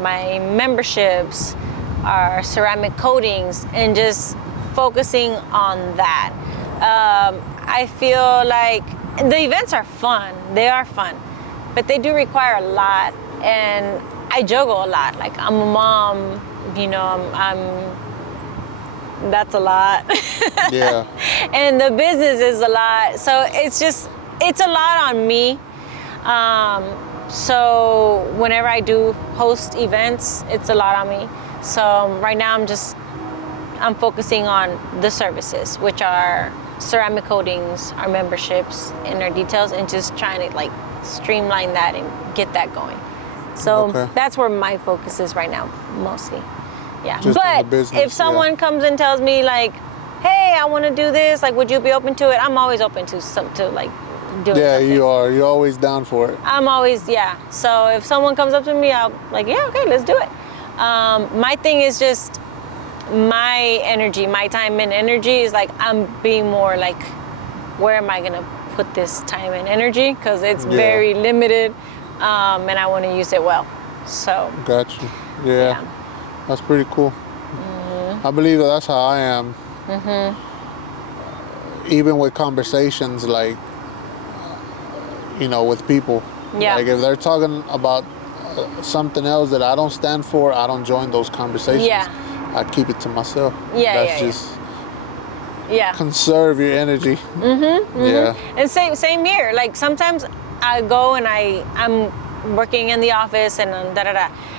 my memberships, our ceramic coatings, and just focusing on that. I feel like the events are fun. They are fun, but they do require a lot, and I juggle a lot. Like I'm a mom, you know, that's a lot. Yeah. And the business is a lot. So it's a lot on me. So whenever I do host events, it's a lot on me. So right now I'm focusing on the services, which are ceramic coatings, our memberships, and our details, and just trying to like streamline that and get that going. So that's where my focus is right now, mostly. Yeah. Just but if someone comes and tells me like, hey, I want to do this, like, would you be open to it? I'm always open to like doing something. You are. You're always down for it. I'm always, So if someone comes up to me, I'll like, yeah, okay, let's do it. My thing is just my energy, my time and energy is like, I'm being more like, where am I going to put this time and energy? Because it's very limited, and I want to use it well. So. Got you. Yeah. That's pretty cool. I believe that's how I am. Even with conversations, like, you know, with people. Yeah. Like if they're talking about something else that I don't stand for, I don't join those conversations. Yeah. I keep it to myself. That's just conserve your energy. Yeah. And same here. Like sometimes I go and I'm working in the office and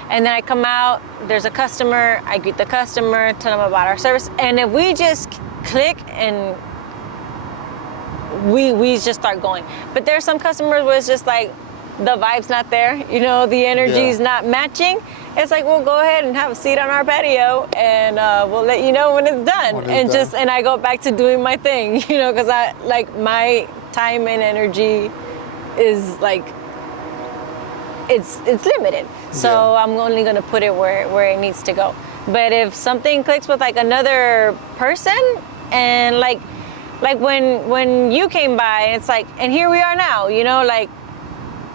and then I come out, there's a customer, I greet the customer, tell them about our service, and if we just click and we just start going. But there's some customers where it's just like the vibe's not there, you know, the energy's not matching. It's like, well, go ahead and have a seat on our patio, and we'll let you know when it's done. And I go back to doing my thing, you know, because I like my time and energy is like it's limited. So I'm only gonna put it where it needs to go. But if something clicks with like another person, and like when you came by, it's like, and here we are now, you know, like,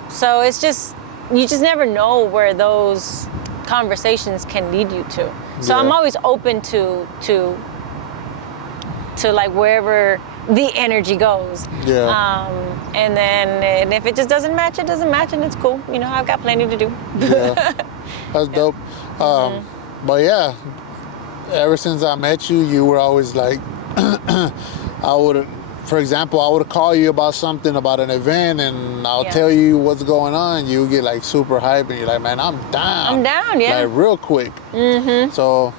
so it's just, you just never know where those conversations can lead you to. So I'm always open to like wherever the energy goes. And then and if it just doesn't match, it doesn't match, and it's cool. You know, I've got plenty to do. That's dope. But yeah, ever since I met you, you were always like, for example, I would call you about something, about an event, and I'll tell you what's going on. You get like super hype, and you're like, man, I'm down. I'm down, yeah. Like real quick. So,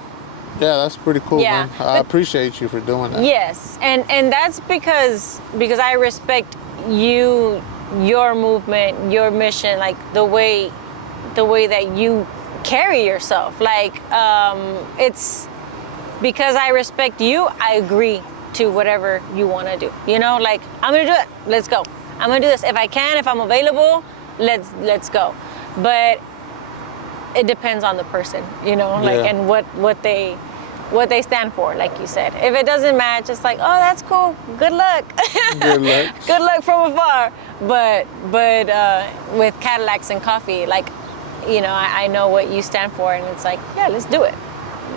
yeah, that's pretty cool, man. I appreciate you for doing that. Yes, and that's because I respect you, your movement, your mission, like the way that you carry yourself. Like, it's because I respect you, I agree to whatever you want to do. You know, like, I'm gonna do it, let's go. I'm gonna do this if I can, if I'm available, let's go. But it depends on the person, you know, like, Yeah. and what they stand for, like you said. If it doesn't match, it's like, oh, that's cool. Good luck. Good luck. Good luck from afar. But with Cadillacs and coffee, like, you know, I know what you stand for, and it's like, yeah, let's do it.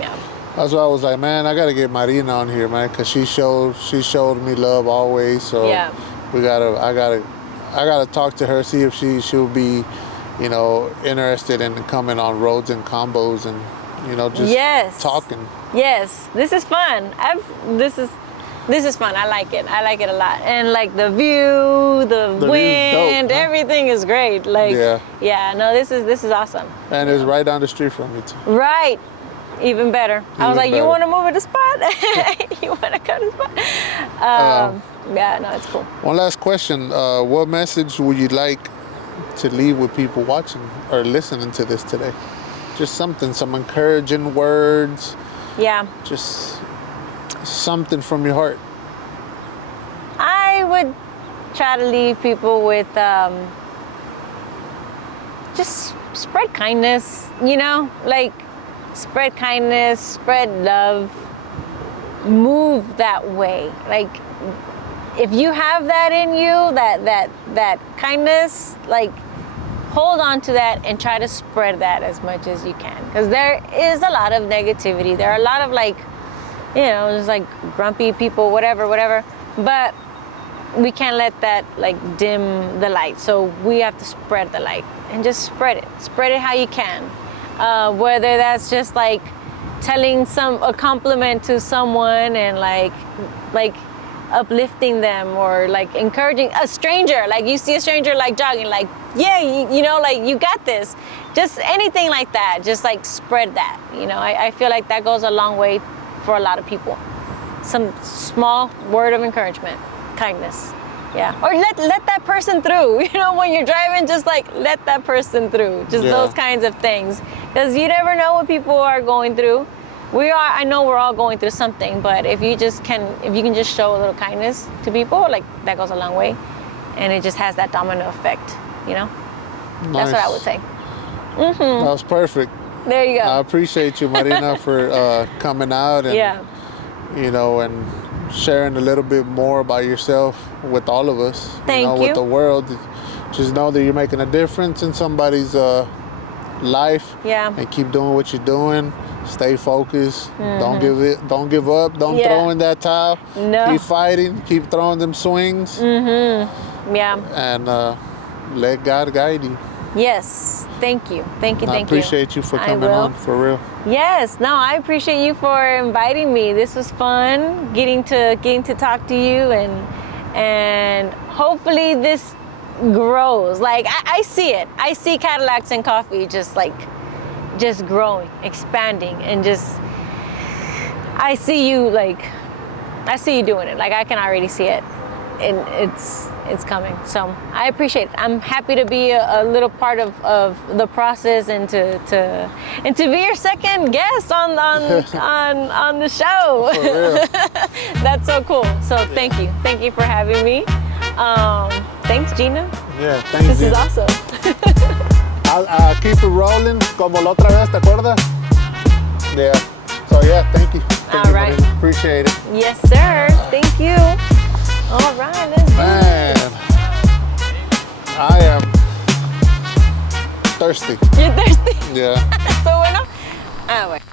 Yeah. That's why I was like, man, I gotta get Marina on here, man, because she showed me love always. So Yeah. I gotta talk to her, see if she'll be, you know, interested in coming on Roads and Combos and, you know, just Yes. talking. Yes, this is fun. This is fun. I like it. I like it a lot. And like the view, the view's wind, dope, huh? everything is great. Like, Yeah. no, this is awesome. And it's right down the street from me too. Right. Even better. I was Even like, you better. want to move to Spot? You want to come to Spot? Yeah, no, it's cool. One last question. What message would you like to leave with people watching or listening to this today? Just something, some encouraging words, Yeah. just something from your heart. I would try to leave people with just spread kindness, you know, like spread kindness, spread love, move that way. Like if you have that in you, that kindness, like hold on to that and try to spread that as much as you can, because there is a lot of negativity. There are a lot of like, you know, just like grumpy people, whatever, but we can't let that like dim the light. So we have to spread the light and just spread it how you can, whether that's just like telling a compliment to someone and like uplifting them, or like encouraging a stranger. Like you see a stranger like jogging, like, yeah, you know, like you got this. Just anything like that, just like spread that, you know. I feel like that goes a long way for a lot of people. Some small word of encouragement, kindness. Yeah. Or let that person through. You know, when you're driving, just like let that person through. Just those kinds of things. Because you never know what people are going through. I know we're all going through something, but if you can just show a little kindness to people, like that goes a long way. And it just has that domino effect, you know? Nice. That's what I would say. That was perfect. There you go. I appreciate you, Marina, for coming out and, you know, and sharing a little bit more about yourself with all of us. Thank you. With the world. Just know that you're making a difference in somebody's life. Yeah. And keep doing what you're doing. Stay focused. Don't give up. Don't throw in that towel. No. Keep fighting. Keep throwing them swings. Yeah. And let God guide you. Yes. Thank you. Thank you. I appreciate you for coming on, for real. Yes. No, I appreciate you for inviting me. This was fun getting to talk to you, and hopefully this grows. Like I see it. I see Cadillacs and Coffee just growing, expanding, and just I see you doing it. Like I can already see it, and it's coming. So I appreciate it. I'm happy to be a little part of the process, and to be your second guest on the show. For real. That's so cool. So thank you for having me. Thanks, Gina. Yeah, thank This you. is awesome. I'll keep it rolling, como la otra vez, ¿te acuerdas? Yeah. So yeah, thank you. Thank All you, right. Marina. Appreciate it. Yes, sir. Thank you. All right, let's do Man, I am thirsty. it. You're thirsty. Yeah. So bueno. Ah, bueno.